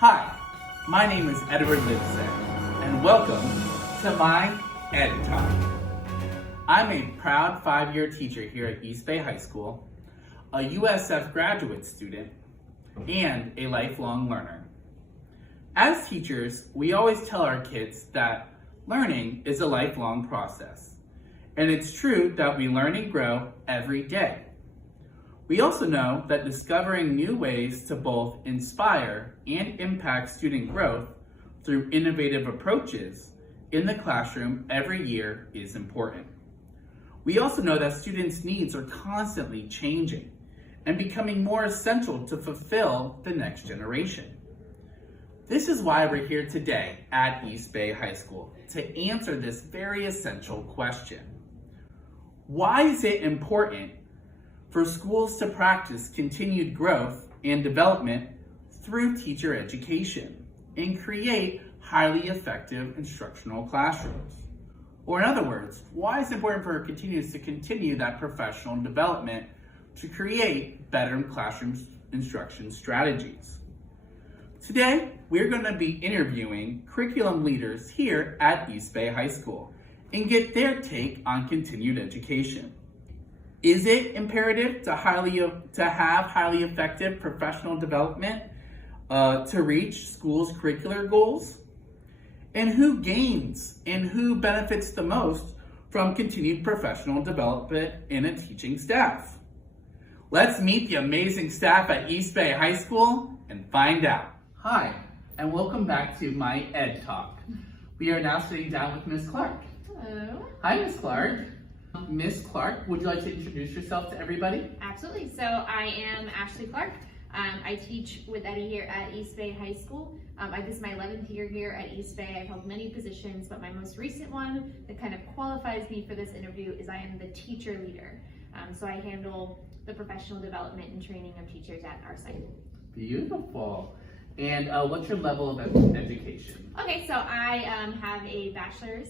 Hi, my name is Edward Livesay, and welcome to my Ed Talk. I'm a proud 5-year teacher here at East Bay High School, a USF graduate student, and a lifelong learner. As teachers, we always tell our kids that learning is a lifelong process, and it's true that we learn and grow every day. We also know that discovering new ways to both inspire and impact student growth through innovative approaches in the classroom every year is important. We also know that students' needs are constantly changing and becoming more essential to fulfill the next generation. This is why we're here today at East Bay High School to answer this very essential question. Why is it important for schools to practice continued growth and development through teacher education and create highly effective instructional classrooms? Or in other words, why is it important for continues to continue that professional development to create better classroom instruction strategies? Today, we're going to be interviewing curriculum leaders here at East Bay High School and get their take on continued education. Is it imperative to have highly effective professional development to reach schools' curricular goals? And who gains and who benefits the most from continued professional development in a teaching staff? Let's meet the amazing staff at East Bay High School and find out. Hi, and welcome back to my Ed Talk. We are now sitting down with Ms. Clark. Hello. Hi, Ms. Clark. Ms. Clark, would you like to introduce yourself to everybody? Absolutely. So I am Ashley Clark. I teach with Eddie here at East Bay High School. This is my 11th year here at East Bay. I've held many positions, but my most recent one that kind of qualifies me for this interview is I am the teacher leader. So I handle the professional development and training of teachers at our site. Beautiful. And what's your level of education? Okay, so I have a bachelor's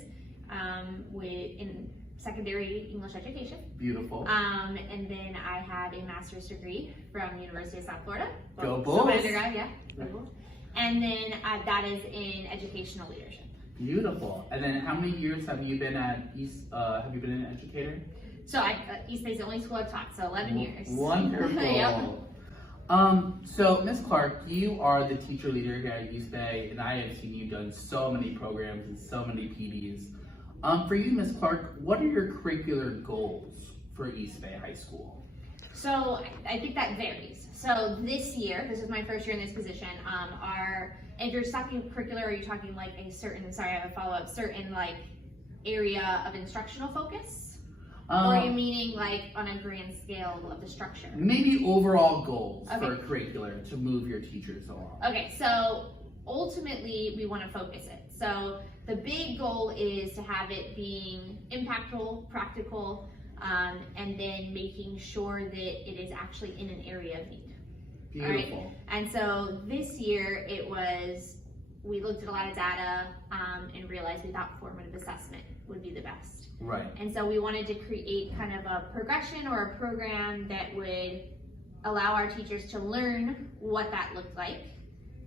in secondary English education. Beautiful. And then I have a master's degree from the University of South Florida. Go Bulls! So undergrad, yeah. And then that is in educational leadership. Beautiful. And then how many years have you been at East? Have you been an educator? So East Bay's the only school I've taught, so 11 years. Wonderful. Yep. So Ms. Clark, you are the teacher leader here at East Bay, and I have seen you done so many programs and so many PDs. For you, Ms. Clark, what are your curricular goals for East Bay High School? So I think that varies. So this year, this is my first year in this position, if you're talking curricular, are you talking like a certain, sorry, I have a follow-up, certain like area of instructional focus? Or are you meaning like on a grand scale of the structure? Maybe overall goals for curricular to move your teachers along. Okay, so ultimately we want to focus it. So the big goal is to have it being impactful, practical, and then making sure that it is actually in an area of need. Beautiful. All right? And so this year we looked at a lot of data and realized we thought formative assessment would be the best. Right. And so we wanted to create kind of a progression or a program that would allow our teachers to learn what that looked like,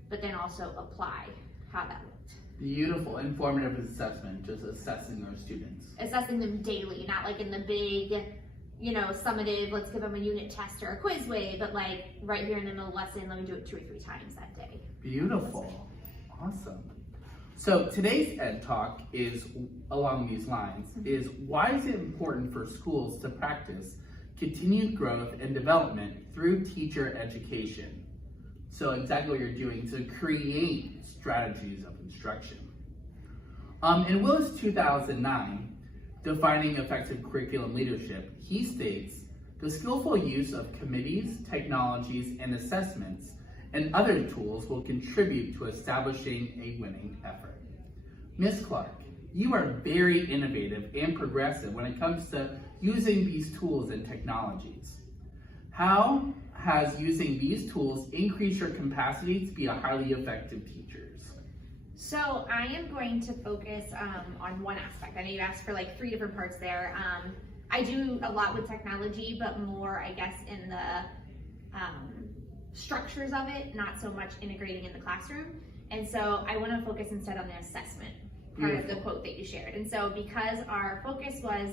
but then also apply how that looked. Beautiful. Informative assessment, just assessing our students. Assessing them daily, not like in the big, summative, let's give them a unit test or a quiz way, but like right here in the middle of the lesson, let me do it 2 or 3 times that day. Beautiful. Awesome. So today's Ed Talk is along these lines, is why is it important for schools to practice continued growth and development through teacher education? So exactly what you're doing to create strategies of instruction. In Willis 2009, defining effective curriculum leadership, he states, the skillful use of committees, technologies, and assessments and other tools will contribute to establishing a winning effort. Ms. Clark, you are very innovative and progressive when it comes to using these tools and technologies. How has using these tools increased your capacity to be a highly effective teacher? So I am going to focus on one aspect. I know you asked for like 3 different parts there. I do a lot with technology, but more, I guess, in the structures of it, not so much integrating in the classroom. And so I want to focus instead on the assessment part of the quote that you shared. And so because our focus was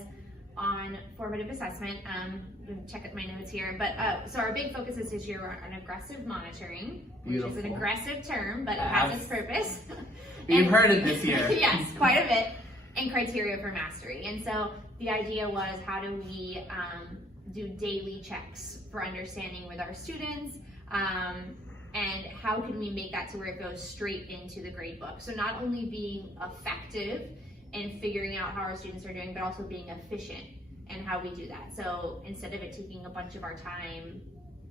on formative assessment, I'm going to check out my notes here, but so our big focus this year were on aggressive monitoring, which is an aggressive term, but it has its purpose. We've heard it this year. Yes, quite a bit, and criteria for mastery. And so the idea was, how do we do daily checks for understanding with our students, and how can we make that to where it goes straight into the grade book? So not only being effective and figuring out how our students are doing, but also being efficient in how we do that. So instead of it taking a bunch of our time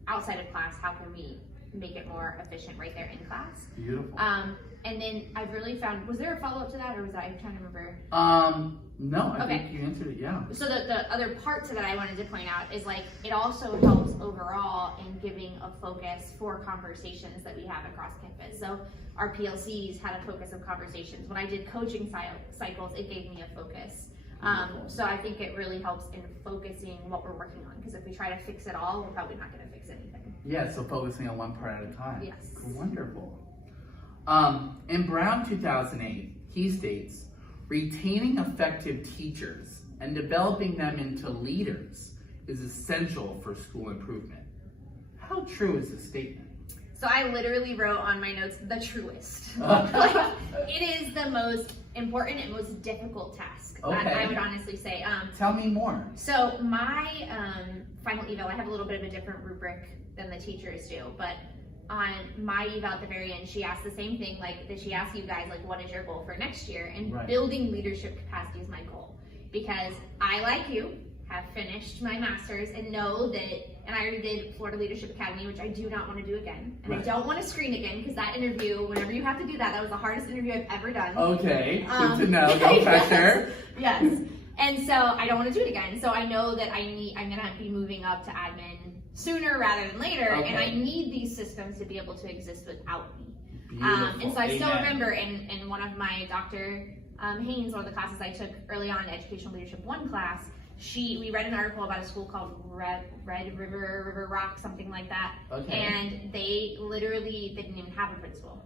outside of class, how can we make it more efficient right there in class? Beautiful. And then I've really found, was there a follow-up to that, or was that, I'm trying to remember? No, I think you answered it, yeah. So the other part to that I wanted to point out is, like, it also helps overall in giving a focus for conversations that we have across campus. So our PLCs had a focus of conversations. When I did coaching cycles, it gave me a focus. So I think it really helps in focusing what we're working on, because if we try to fix it all, we're probably not going to fix anything. Yeah, so focusing on one part at a time. Yes. Wonderful. In Brown 2008, he states, retaining effective teachers and developing them into leaders is essential for school improvement. How true is this statement? So I literally wrote on my notes, the truest. Like, it is the most important and most difficult task. Okay. I would honestly say. Tell me more. So my final eval, I have a little bit of a different rubric than the teachers do, but on my eval at the very end, she asked the same thing, like, did she ask you guys, like, what is your goal for next year? And building leadership capacity is my goal, because I, like you, have finished my master's and know that, and I already did Florida Leadership Academy, which I do not want to do again. And I don't want to screen again, because that interview, whenever you have to do that, that was the hardest interview I've ever done. Okay, good to know, no pressure. Yes. And so I don't want to do it again. So I know that I'm going to be moving up to admin sooner rather than later, and I need these systems to be able to exist without me. And so I still remember in one of my Dr. Haynes, one of the classes I took early on, Educational Leadership 1 class, we read an article about a school called Red River Rock, something like that. And they literally didn't even have a principal.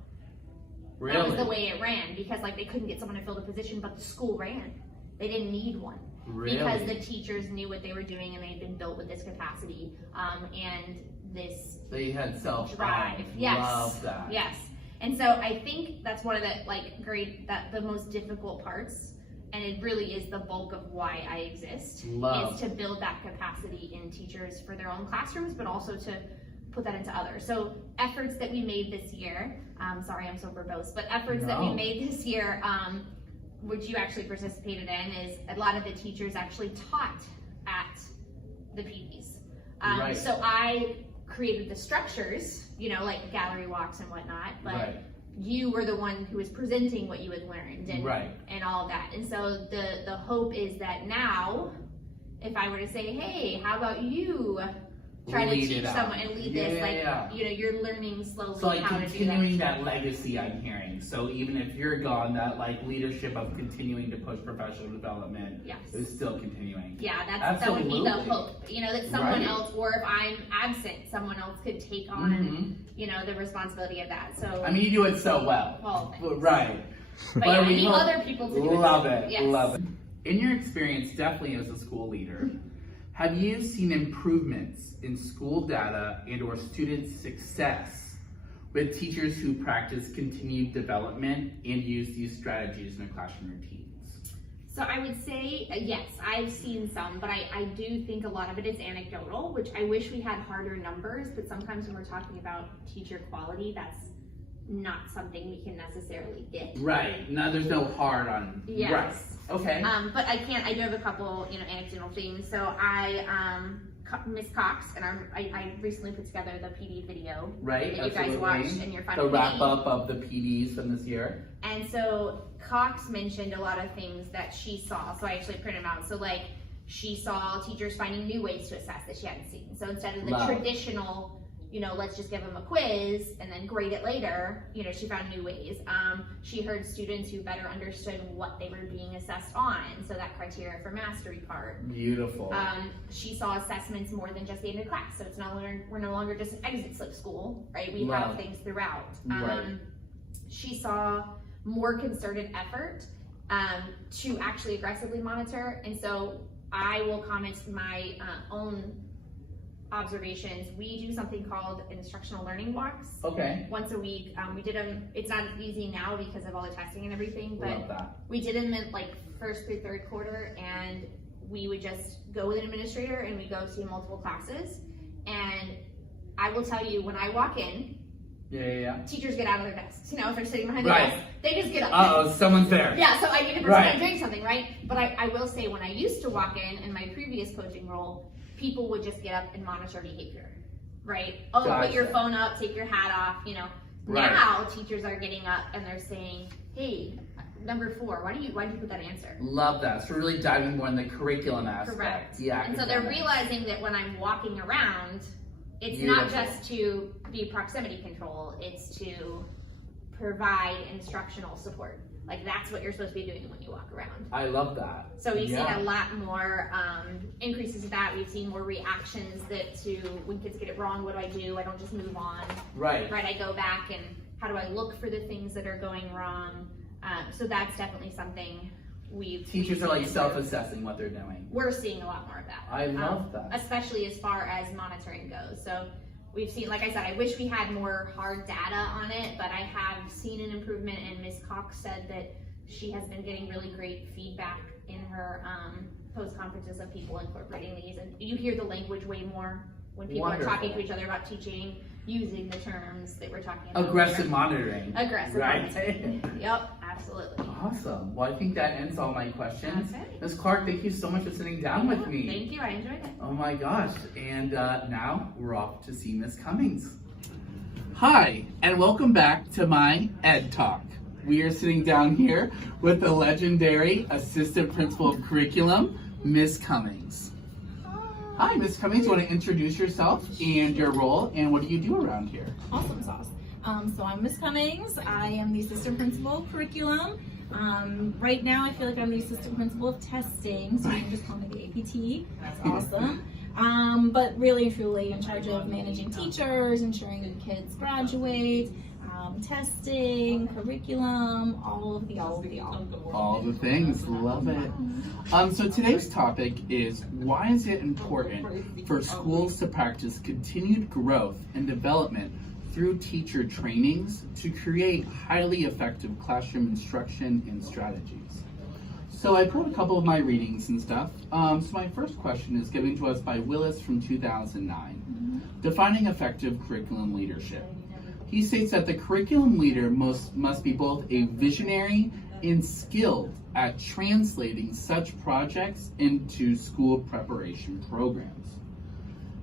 Really? That was the way it ran, because, like, they couldn't get someone to fill the position, but the school ran. They didn't need one. Really? Because the teachers knew what they were doing, and they'd been built with this capacity and this They had self-drive. Yes. Love that. Yes. And so I think that's one of the, like, the most difficult parts, and it really is the bulk of why I exist, is to build that capacity in teachers for their own classrooms, but also to put that into others. So efforts that we made this year, sorry, I'm so verbose, but efforts that we made this year, which you actually participated in, is a lot of the teachers actually taught at the PDs. So I created the structures, you know, like gallery walks and whatnot, but you were the one who was presenting what you had learned and all of that. And so the hope is that now, if I were to say, hey, how about you try to teach someone and lead this, like, you know, you're learning slowly so, like, how to do continuing that legacy I'm hearing. So even if you're gone, that, like, leadership of continuing to push professional development is still continuing. Yeah, that would be the hope. You know, that someone else, or if I'm absent, someone else could take on, you know, the responsibility of that. So I mean, you do it so well. But yeah, I need other people to do it. Love it. In your experience, definitely as a school leader, have you seen improvements in school data and or student success with teachers who practice continued development and use these strategies in their classroom routines? So I would say, yes, I've seen some, but I do think a lot of it is anecdotal, which I wish we had harder numbers, but sometimes when we're talking about teacher quality, that's not something we can necessarily get. No, there's no hard on. Okay. But I do have a couple, you know, anecdotal things. So Miss Cox, and I recently put together the PD video that you guys watched in your final the wrap up of the PDs from this year. And so Cox mentioned a lot of things that she saw. So I actually printed them out. So, like, she saw teachers finding new ways to assess that she hadn't seen. So instead of the traditional let's just give them a quiz and then grade it later. She found new ways. She heard students who better understood what they were being assessed on, so that criteria for mastery part. Beautiful. She saw assessments more than just the end of class, so we're no longer just an exit slip school, right? We have things throughout. Right. She saw more concerted effort to actually aggressively monitor, and so I will comment my own observations. We do something called instructional learning walks. Okay. Once a week. We did them. It's not as easy now because of all the testing and everything, Love but that. we did them in like first through third quarter, and we would just go with an administrator and we go see multiple classes. And I will tell you, when I walk in, teachers get out of their desks. If they're sitting behind the desk, they just get up. Uh-oh, someone's there. Yeah, so I need to pretend I'm doing something, right? But I will say, when I used to walk in my previous coaching role, people would just get up and monitor behavior, right? Oh, put your phone up, take your hat off, Now teachers are getting up and they're saying, hey, number 4, why do you put that answer? Love that. So we're really diving more in the curriculum aspect. Correct. Yeah. And so they're realizing that when I'm walking around, it's not just to be proximity control, it's to provide instructional support. Like, that's what you're supposed to be doing when you walk around. I love that. So we've seen a lot more increases to that. We've seen more reactions to when kids get it wrong, what do? I don't just move on. Right. I go back and how do I look for the things that are going wrong? So that's definitely something Teachers are like self-assessing what they're doing. We're seeing a lot more of that. I love that. Especially as far as monitoring goes. So we've seen, like I said, I wish we had more hard data on it, but I have seen an improvement, and Ms. Cox said that she has been getting really great feedback in her post-conferences of people incorporating these. And you hear the language way more when people are talking to each other about teaching, using the terms that we're talking about. Aggressive monitoring. Aggressive monitoring. Yep, absolutely. Awesome. Well, I think that ends all my questions. Okay. Ms. Clark, thank you so much for sitting down with me. Thank you. I enjoyed it. Oh my gosh. And now we're off to see Ms. Cummings. Hi, and welcome back to my Ed Talk. We are sitting down here with the legendary Assistant Principal of Curriculum, Ms. Cummings. Hi, Ms. Cummings. You want to introduce yourself and your role, and what do you do around here? Awesome sauce. So I'm Ms. Cummings. I am the Assistant Principal of Curriculum. Right now I feel like I'm the Assistant Principal of Testing, so you can just call me the APT. That's awesome. But really and truly in charge of managing teachers, ensuring that kids graduate, testing, curriculum, all of the. All the things, love it. So today's topic is, why is it important for schools to practice continued growth and development through teacher trainings to create highly effective classroom instruction and strategies? So I pulled a couple of my readings and stuff. So my first question is given to us by Willis from 2009, Defining Effective Curriculum Leadership. He states that the curriculum leader must be both a visionary and skilled at translating such projects into school preparation programs.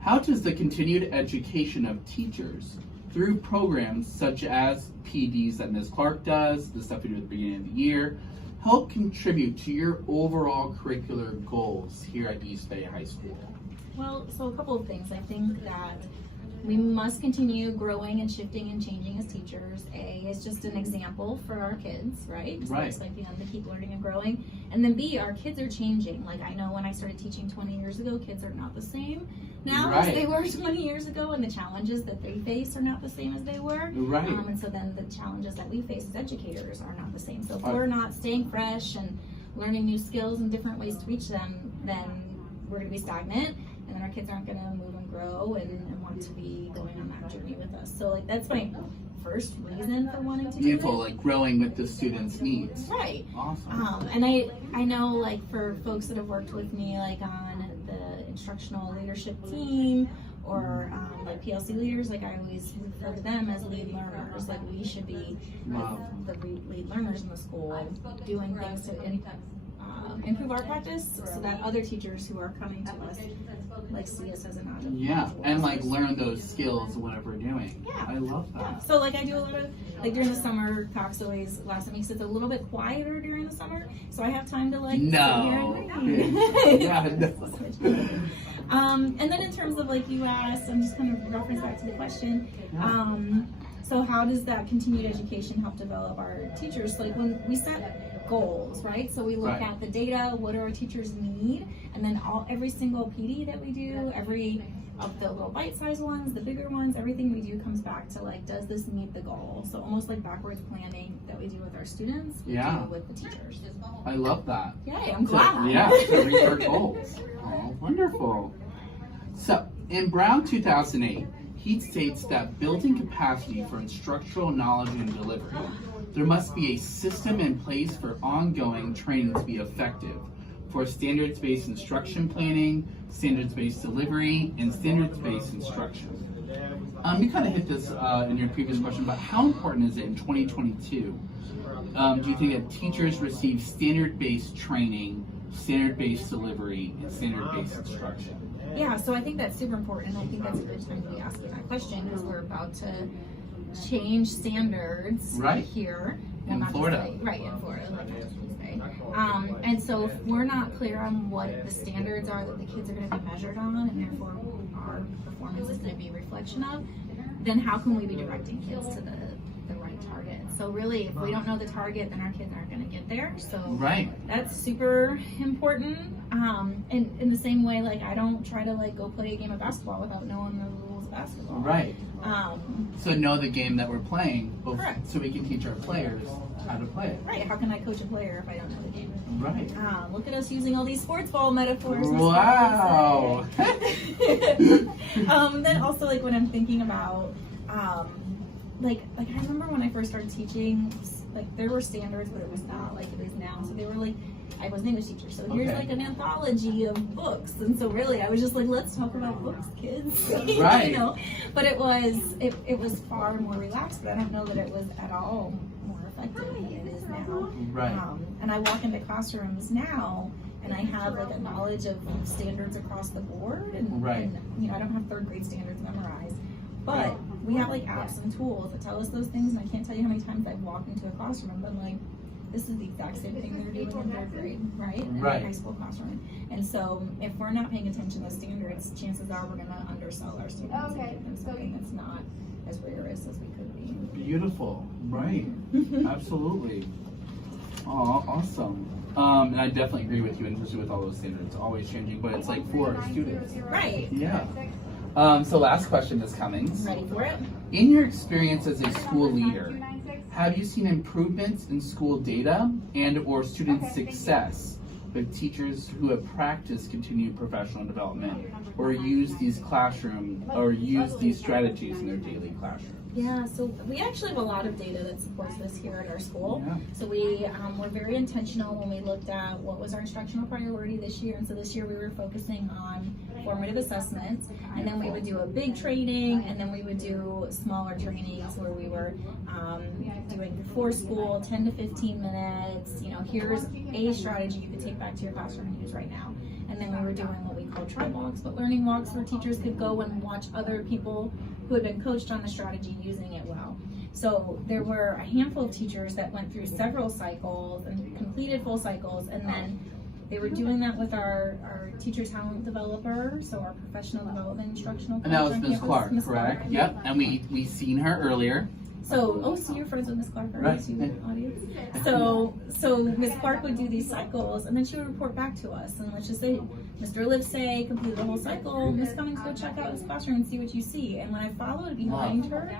How does the continued education of teachers through programs such as PDs that Ms. Clark does, the stuff we do at the beginning of the year, help contribute to your overall curricular goals here at East Bay High School? Well, so a couple of things. I think that we must continue growing and shifting and changing as teachers. A is just an example for our kids, right? So expecting them to keep learning and growing. And then B, our kids are changing. Like, I know when I started teaching 20 years ago, kids are not the same now as they were 20 years ago, and the challenges that they face are not the same as they were. And so then the challenges that we face as educators are not the same. So if we're not staying fresh and learning new skills and different ways to reach them, then we're going to be stagnant, and then our kids aren't going to move and grow and want to be going on that journey with us. So like, that's my first reason for wanting to do it. Like growing with the students' needs. Right. Awesome. And I know, like, for folks that have worked with me, like on the instructional leadership team or like PLC leaders, like I always refer to them as lead learners. Like, we should be the lead learners in the school, doing things to improve our practice so that other teachers who are coming to us like see us as an adjunct. Yeah, and like learn those skills of whatever we're doing. Yeah. I love that. Yeah. So like I do a lot of, like during the summer, talks always last week, so it's a little bit quieter during the summer, so I have time to like sit here and read. Yeah, no. And then in terms of like you asked, I'm just kind of reference back to the question. So how does that continued education help develop our teachers? Like when we set goals, right? So we look at the data, what do our teachers need, and then every single PD that we do, every of the little bite-sized ones, the bigger ones, everything we do comes back to like, does this meet the goal? So almost like backwards planning that we do with our students, we do with the teachers. I love that. Yay, I'm glad. Yeah, to reach our goals. Oh, wonderful. So, in Brown 2008, he states that building capacity for instructional knowledge and delivery, there must be a system in place for ongoing training to be effective for standards-based instruction planning, standards-based delivery, and standards-based instruction. You kind of hit this in your previous question, but how important is it in 2022? Do you think that teachers receive standard-based training, standard-based delivery, and standard-based instruction? Yeah, so I think that's super important. I think that's a good time to be asking that question because we're about to change standards here. In Florida. in Florida, like I just say. And so if we're not clear on what the standards are that the kids are going to be measured on, and therefore our performance is going to be a reflection of, then how can we be directing kids to the right target? So really, if we don't know the target, then our kids aren't going to get there. So that's super important. And in the same way, like I don't try to like go play a game of basketball without knowing the rules of basketball. So know the game that we're playing, correct. So we can teach our players how to play it. How can I coach a player if I don't know the game? Look at us using all these sports ball metaphors. Wow. Then also like when I'm thinking about like I remember when I first started teaching, like there were standards, but it was not like it is now. So they were like, I was an English teacher, so here's like an anthology of books, and so really I was just like, let's talk about books, kids. You know? But it was far more relaxed, but I don't know that it was at all more effective than it is now. And I walk into classrooms now, and I have like a knowledge of standards across the board, and you know, I don't have third grade standards memorized. But we have like apps and tools that tell us those things, and I can't tell you how many times I've walked into a classroom and been like, this is the exact same thing they're doing in third grade, in a high school classroom. And so if we're not paying attention to standards, chances are we're going to undersell our students and give them something that's not as rigorous as we could be. Beautiful, absolutely. Oh, awesome. And I definitely agree with you, especially with all those standards, always changing, but it's like for our students. Yeah. So last question is coming. Ready for it? In your experience as a school leader, have you seen improvements in school data and or student success with teachers who have practiced continued professional development or use these strategies in their daily classroom? Yeah, so we actually have a lot of data that supports this here at our school. So we were very intentional when we looked at what was our instructional priority this year. And so this year we were focusing on formative assessment, and then we would do a big training, and then we would do smaller trainings where we were doing before school, 10 to 15 minutes, you know, here's a strategy you could take back to your classroom and use right now. And then we were doing what we call tribe walks, but learning walks where teachers could go and watch other people who had been coached on the strategy using it well. So there were a handful of teachers that went through several cycles and completed full cycles, and then they were doing that with our teacher talent developer, so our professional development instructional coach. And that was Ms. Clark, correct? Yep, and we seen her earlier. So, so you're friends with Ms. Clark, right? Audience. So Ms. Clark would do these cycles, and then she would report back to us. And let's just say Mr. Livesay completed the whole cycle. Ms. Cummings, go check out his classroom and see what you see. And when I followed behind her,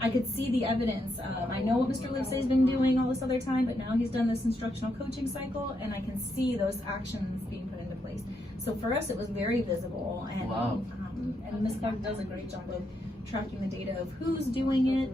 I could see the evidence of, I know what Mr. Livesay's been doing all this other time, but now he's done this instructional coaching cycle, and I can see those actions being put into place. So for us, it was very visible, and and Ms. Clark does a great job of tracking the data of who's doing it.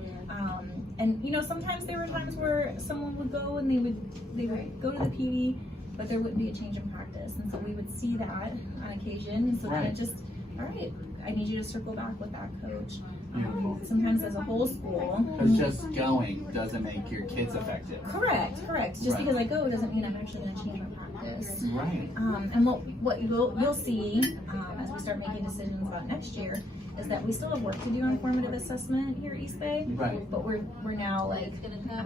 And you know, sometimes there were times where someone would go and they would go to the PD, but there wouldn't be a change in practice, and so we would see that on occasion. And so then it just, all right, I need you to circle back with that coach. Beautiful. Sometimes as a whole school. Because just going doesn't make your kids effective. Correct. Just Right. because I go doesn't mean I'm actually going to change my practice. Right. And what you'll see as we start making decisions about next year is that we still have work to do on formative assessment here at East Bay. Right. But we're now like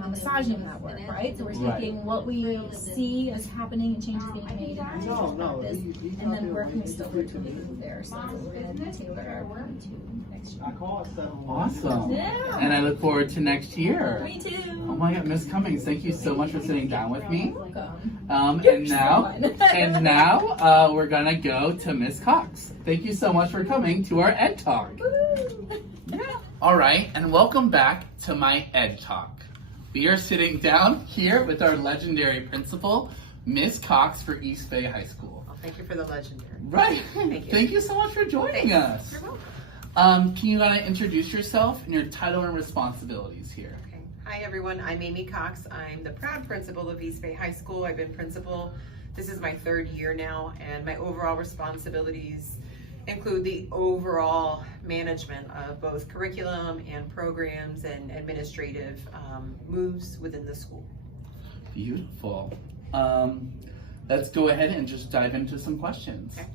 massaging that work, right? So we're Right. taking what we see as happening and changes being made in our teachers' practice, and then where can we still work to improve there. So that's what we're going to tailor our work to next year. Awesome. Yeah. And I look forward to next year. Me too. Oh my God, Miss Cummings, thank you so much for sitting down with me. Welcome. And now we're gonna go to Miss Cox. Thank you so much for coming to our Ed Talk. Yeah. All right, and welcome back to my Ed Talk. We are sitting down here with our legendary principal, Miss Cox for East Bay High School. Well, thank you for the legendary. Right. Thank you. Thank you so much for joining us. You're welcome. Can you introduce yourself and your title and responsibilities here? Okay. Hi, everyone. I'm Amy Cox. I'm the proud principal of East Bay High School. I've been principal. This is my 3rd year now, and my overall responsibilities include the overall management of both curriculum and programs and administrative moves within the school. Beautiful. Let's go ahead and just dive into some questions. Okay.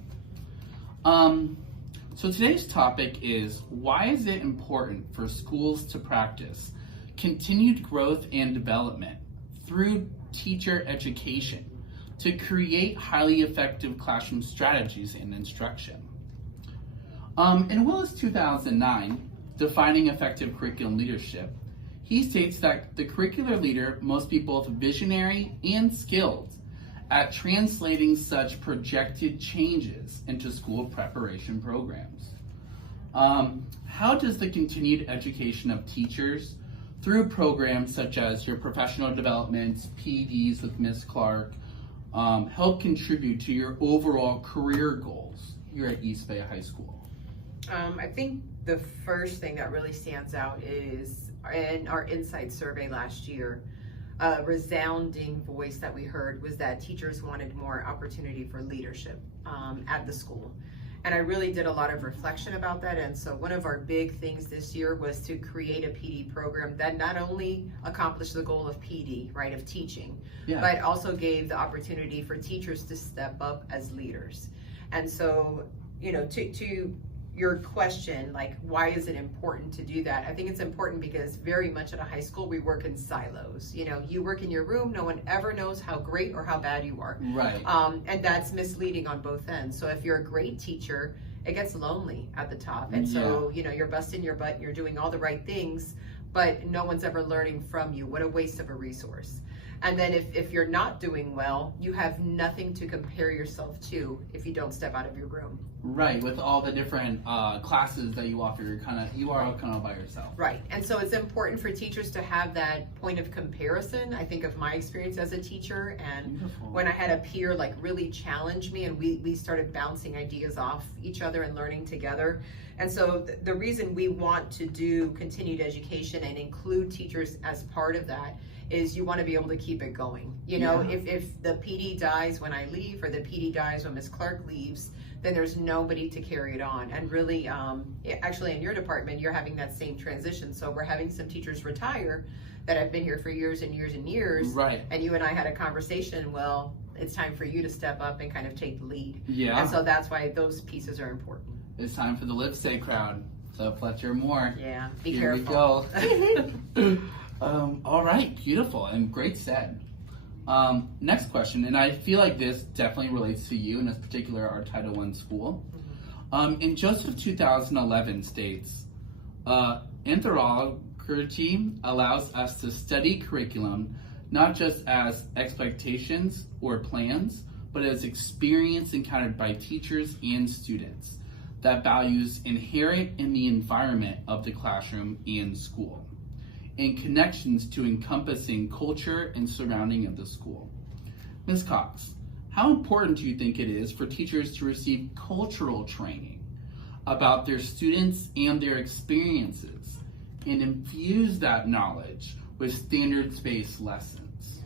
So today's topic is, why is it important for schools to practice continued growth and development through teacher education to create highly effective classroom strategies in instruction? In Willis 2009, defining effective curriculum leadership, he states that the curricular leader must be both visionary and skilled at translating such projected changes into school preparation programs. How does the continued education of teachers through programs such as your professional development, PDs with Ms. Clark, help contribute to your overall career goals here at East Bay High School? I think the first thing that really stands out is in our Insight survey last year, a resounding voice that we heard was that teachers wanted more opportunity for leadership at the school. And I really did a lot of reflection about that. And so one of our big things this year was to create a PD program that not only accomplished the goal of PD, right, of teaching, but also gave the opportunity for teachers to step up as leaders. And so, to your question, like, why is it important to do that? I think it's important because very much at a high school, we work in silos. You work in your room, no one ever knows how great or how bad you are. Right. And that's misleading on both ends. So if you're a great teacher, it gets lonely at the top. And so, you're busting your butt and you're doing all the right things, but no one's ever learning from you. What a waste of a resource. And then if you're not doing well, you have nothing to compare yourself to if you don't step out of your room. Right, with all the different classes that you offer, you are kind of by yourself. Right, and so it's important for teachers to have that point of comparison. I think of my experience as a teacher, and when I had a peer like really challenge me, and we started bouncing ideas off each other and learning together. And so the reason we want to do continued education and include teachers as part of that is you want to be able to keep it going. If the PD dies when I leave, or the PD dies when Ms. Clark leaves, then there's nobody to carry it on. And really, actually in your department, you're having that same transition. So we're having some teachers retire that have been here for years and years and years. Right. And you and I had a conversation, well, it's time for you to step up and kind of take the lead. Yeah. And so that's why those pieces are important. It's time for the Livesay crowd. So Fletcher Moore. Yeah, be Here careful. we go. All right, beautiful and great said. Next question, and I feel like this definitely relates to you, and in particular our Title I school. In Joseph 2011 states, anthropology allows us to study curriculum not just as expectations or plans, but as experience encountered by teachers and students that values inherent in the environment of the classroom and school, and connections to encompassing culture and surrounding of the school. Ms. Cox, how important do you think it is for teachers to receive cultural training about their students and their experiences and infuse that knowledge with standards-based lessons?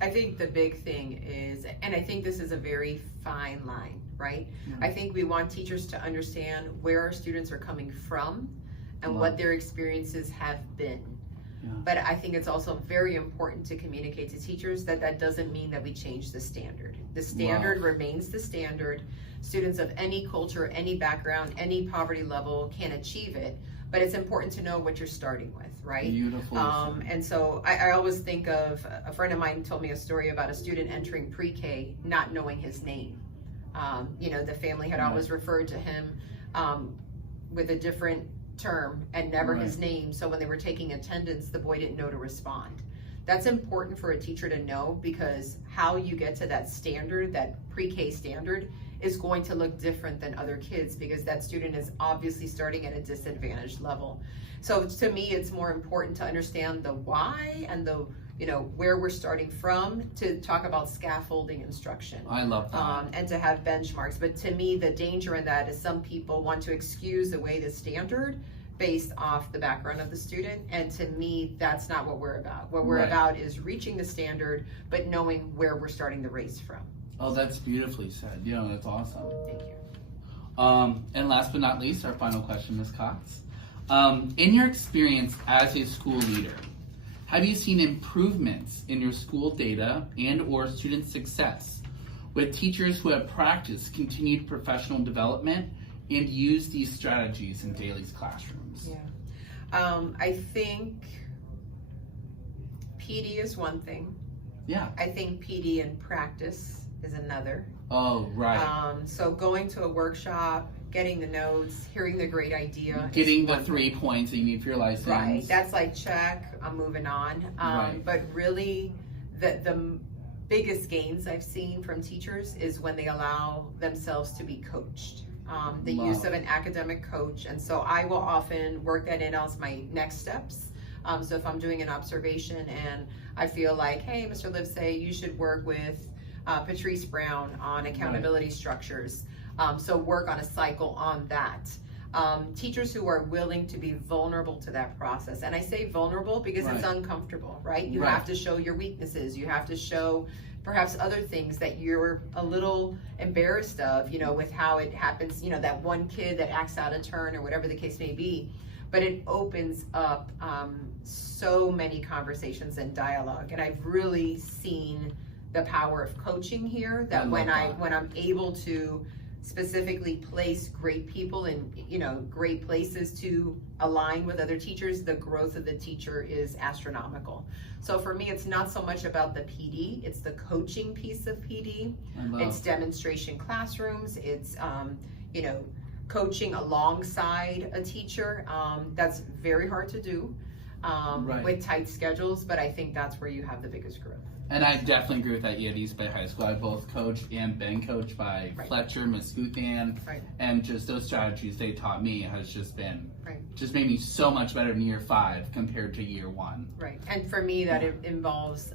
I think the big thing is, and I think this is a very fine line, right? I think we want teachers to understand where our students are coming from, and what their experiences have been. Yeah. But I think it's also very important to communicate to teachers that that doesn't mean that we change the standard. The standard remains the standard. Students of any culture, any background, any poverty level can achieve it, but it's important to know what you're starting with, right? Beautiful. And so I always think of, a friend of mine told me a story about a student entering pre-K not knowing his name. You know, the family had always referred to him with a different term and never his name, so when they were taking attendance, the boy didn't know to respond. That's important for a teacher to know, because how you get to that standard, that pre-K standard, is going to look different than other kids, because that student is obviously starting at a disadvantaged level. So to me, it's more important to understand the why and the, you know, where we're starting from, to talk about scaffolding instruction. I love that. And to have benchmarks. But to me, the danger in that is some people want to excuse away the standard based off the background of the student. And to me, that's not what we're about. What we're about is reaching the standard, but knowing where we're starting the race from. Oh, that's beautifully said. You know, that's awesome. Thank you. And last but not least, our final question, Ms. Cox. In your experience as a school leader, have you seen improvements in your school data and or student success with teachers who have practiced continued professional development and use these strategies in daily classrooms? Yeah. I think PD is one thing. Yeah. I think PD in practice is another. Oh, right. So going to a workshop, getting the notes, hearing the great idea. Getting the 3 points that you need for your license. Right, that's like check, I'm moving on. But really, the biggest gains I've seen from teachers is when they allow themselves to be coached. The use of an academic coach, and so I will often work that in as my next steps. So if I'm doing an observation and I feel like, hey, Mr. Livesay, you should work with Patrice Brown on accountability structures. So work on a cycle on that. Teachers who are willing to be vulnerable to that process. And I say vulnerable because it's uncomfortable, right? You have to show your weaknesses. You have to show perhaps other things that you're a little embarrassed of, you know, with how it happens, you know, that one kid that acts out of turn or whatever the case may be. But it opens up so many conversations and dialogue. And I've really seen the power of coaching here, that when I'm able to specifically place great people in, you know, great places to align with other teachers, the growth of the teacher is astronomical. So for me, it's not so much about the PD, it's the coaching piece of PD. It's demonstration classrooms, it's, you know, coaching alongside a teacher. That's very hard to do with tight schedules, but I think that's where you have the biggest growth. And I definitely agree with that. At East Bay High School, I both coached and been coached by Fletcher, Miss Guthan, and just those strategies they taught me has just been, just made me so much better in year 5 compared to year 1. Right, and for me that involves,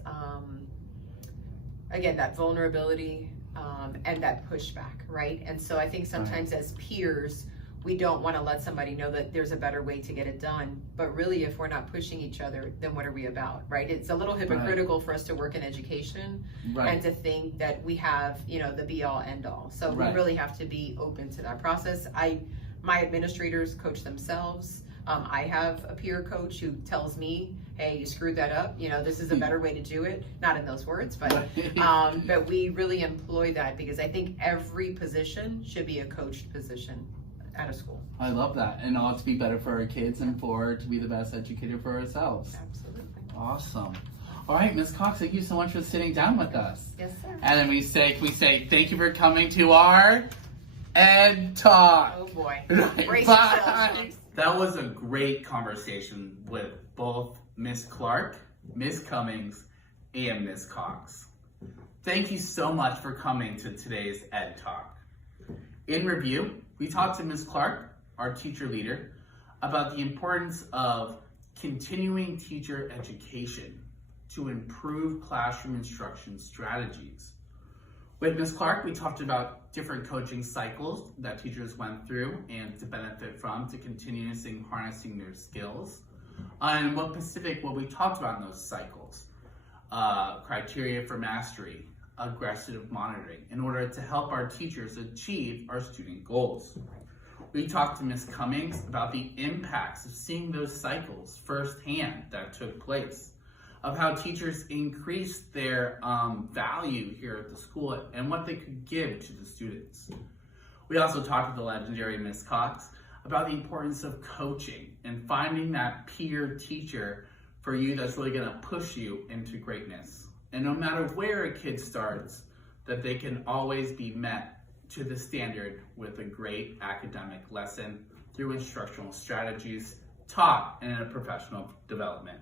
again, that vulnerability and that pushback, right? And so I think sometimes as peers, we don't want to let somebody know that there's a better way to get it done. But really, if we're not pushing each other, then what are we about, right? It's a little hypocritical for us to work in education and to think that we have, you know, the be all end all. So we really have to be open to that process. My administrators coach themselves. I have a peer coach who tells me, hey, you screwed that up. You know, this is a better way to do it. Not in those words, but but we really employ that, because I think every position should be a coached position at a school. I love that, and all to be better for our kids and to be the best educator for ourselves. Absolutely. Awesome. All right, Ms. Cox, thank you so much for sitting down with us. Yes, sir. And then we say thank you for coming to our Ed Talk. Oh boy. Right. Bye. That was a great conversation with both Ms. Clark, Ms. Cummings, and Ms. Cox. Thank you so much for coming to today's Ed Talk. In review, we talked to Ms. Clark, our teacher leader, about the importance of continuing teacher education to improve classroom instruction strategies. With Ms. Clark, we talked about different coaching cycles that teachers went through and to benefit from to continuously harnessing their skills. And what we talked about in those cycles, criteria for mastery, aggressive monitoring, in order to help our teachers achieve our student goals. We talked to Ms. Cummings about the impacts of seeing those cycles firsthand that took place, of how teachers increased their value here at the school and what they could give to the students. We also talked with the legendary Ms. Cox about the importance of coaching and finding that peer teacher for you that's really gonna push you into greatness. And no matter where a kid starts, that they can always be met to the standard with a great academic lesson through instructional strategies taught in a professional development.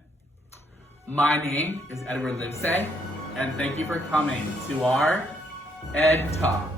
My name is Edward Livesay, and thank you for coming to our Ed Talk.